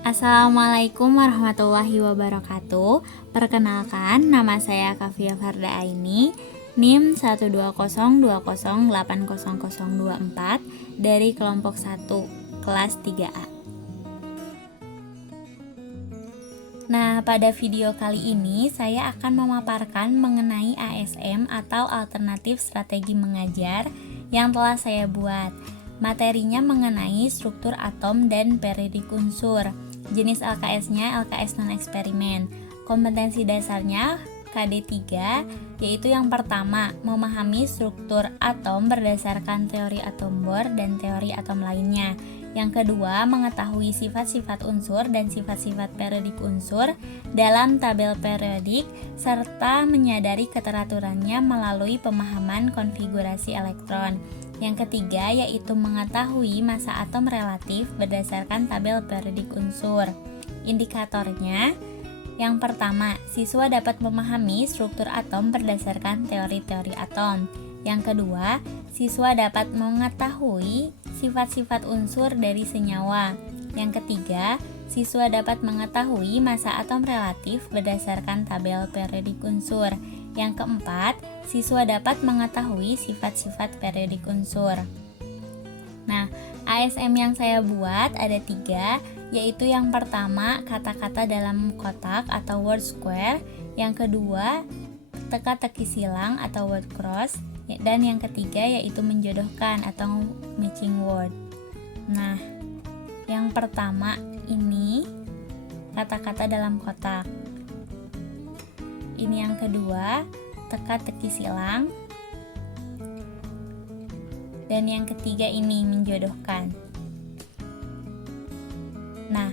Assalamualaikum warahmatullahi wabarakatuh. Perkenalkan, nama saya Kafia Farda Aini, NIM 12020800024 dari kelompok 1, kelas 3A. Nah, pada video kali ini saya akan memaparkan mengenai ASM atau alternatif strategi mengajar yang telah saya buat. Materinya mengenai struktur atom dan periodik unsur. Jenis LKS-nya LKS non-eksperimen. Kompetensi dasarnya KD3, yaitu yang pertama, memahami struktur atom berdasarkan teori atom Bohr dan teori atom lainnya. Yang kedua, mengetahui sifat-sifat unsur dan sifat-sifat periodik unsur dalam tabel periodik, serta menyadari keteraturannya melalui pemahaman konfigurasi elektron. Yang ketiga, yaitu mengetahui massa atom relatif berdasarkan tabel periodik unsur. Indikatornya, yang pertama, siswa dapat memahami struktur atom berdasarkan teori-teori atom. Yang kedua, siswa dapat mengetahui sifat-sifat unsur dari senyawa. Yang ketiga, siswa dapat mengetahui massa atom relatif berdasarkan tabel periodik unsur. Yang keempat, siswa dapat mengetahui sifat-sifat periodik unsur. Nah, ASM yang saya buat ada 3, yaitu yang pertama, kata-kata dalam kotak atau word square. Yang kedua, teka-teki silang atau word cross. Dan yang ketiga, yaitu menjodohkan atau matching word. Nah, yang pertama ini kata-kata dalam kotak. Ini yang kedua, teka-teki silang. Dan yang ketiga ini menjodohkan. Nah,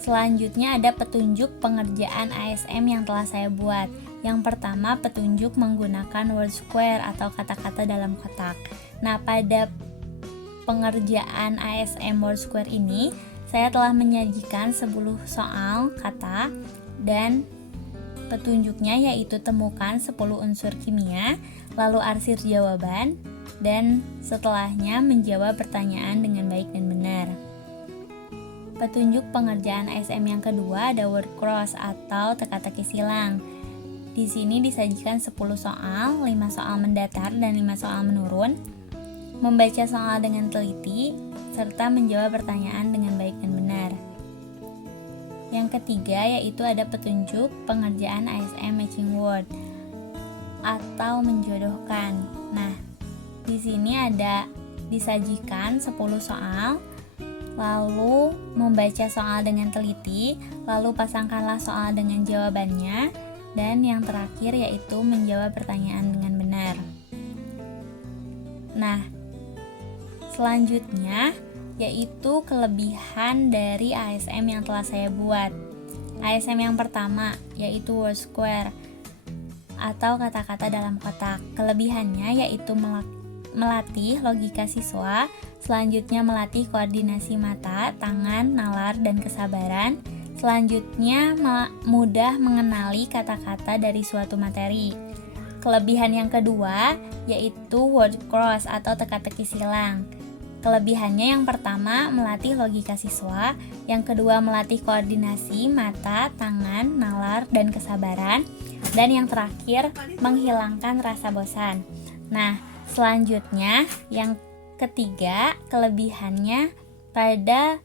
selanjutnya ada petunjuk pengerjaan ASM yang telah saya buat. Yang pertama, petunjuk menggunakan word square atau kata-kata dalam kotak. Nah, pada pengerjaan ASM word square ini, saya telah menyajikan 10 soal kata dan petunjuknya yaitu temukan 10 unsur kimia, lalu arsir jawaban, dan setelahnya menjawab pertanyaan dengan baik dan benar. Petunjuk pengerjaan ASM yang kedua ada word cross atau teka-teki silang. Di sini disajikan 10 soal, 5 soal mendatar dan 5 soal menurun. Membaca soal dengan teliti serta menjawab pertanyaan dengan baik dan benar. Yang ketiga yaitu ada petunjuk pengerjaan ASM matching word atau menjodohkan. Nah, di sini ada disajikan 10 soal, lalu membaca soal dengan teliti, lalu pasangkanlah soal dengan jawabannya, dan yang terakhir yaitu menjawab pertanyaan dengan benar. Nah, selanjutnya yaitu kelebihan dari ASM yang telah saya buat. ASM yang pertama yaitu word square atau kata-kata dalam kotak. Kelebihannya yaitu melatih logika siswa, selanjutnya melatih koordinasi mata, tangan, nalar, dan kesabaran. Selanjutnya, mudah mengenali kata-kata dari suatu materi. Kelebihan yang kedua yaitu word cross atau teka-teki silang. Kelebihannya yang pertama melatih logika siswa, yang kedua melatih koordinasi mata, tangan, nalar, dan kesabaran, dan yang terakhir menghilangkan rasa bosan. Nah, selanjutnya yang ketiga kelebihannya pada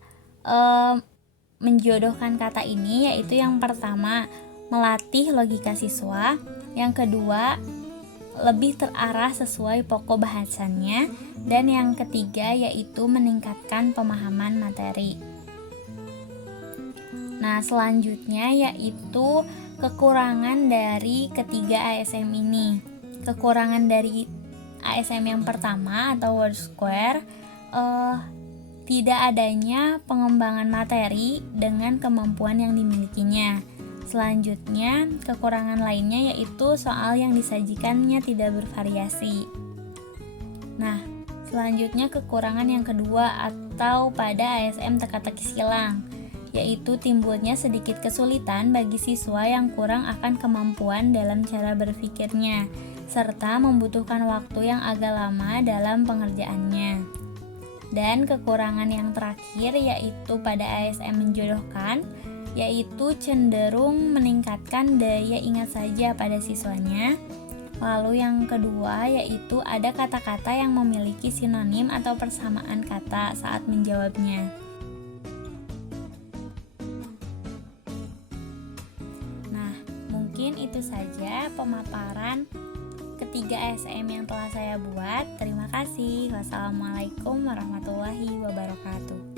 menjodohkan kata ini yaitu yang pertama melatih logika siswa, yang kedua lebih terarah sesuai pokok bahasannya, dan yang ketiga yaitu meningkatkan pemahaman materi. Nah, selanjutnya yaitu kekurangan dari ketiga ASM ini. Kekurangan dari ASM yang pertama atau word square tidak adanya pengembangan materi dengan kemampuan yang dimilikinya. Selanjutnya, kekurangan lainnya yaitu soal yang disajikannya tidak bervariasi. Nah, selanjutnya kekurangan yang kedua atau pada ASM teka-teki silang, yaitu timbulnya sedikit kesulitan bagi siswa yang kurang akan kemampuan dalam cara berpikirnya, serta membutuhkan waktu yang agak lama dalam pengerjaannya. Dan kekurangan yang terakhir yaitu pada ASM menjodohkan, yaitu cenderung meningkatkan daya ingat saja pada siswanya. Lalu yang kedua yaitu ada kata-kata yang memiliki sinonim atau persamaan kata saat menjawabnya. Nah, mungkin itu saja pemaparan ketiga ASM yang telah saya buat. Terima kasih. Wassalamualaikum warahmatullahi wabarakatuh.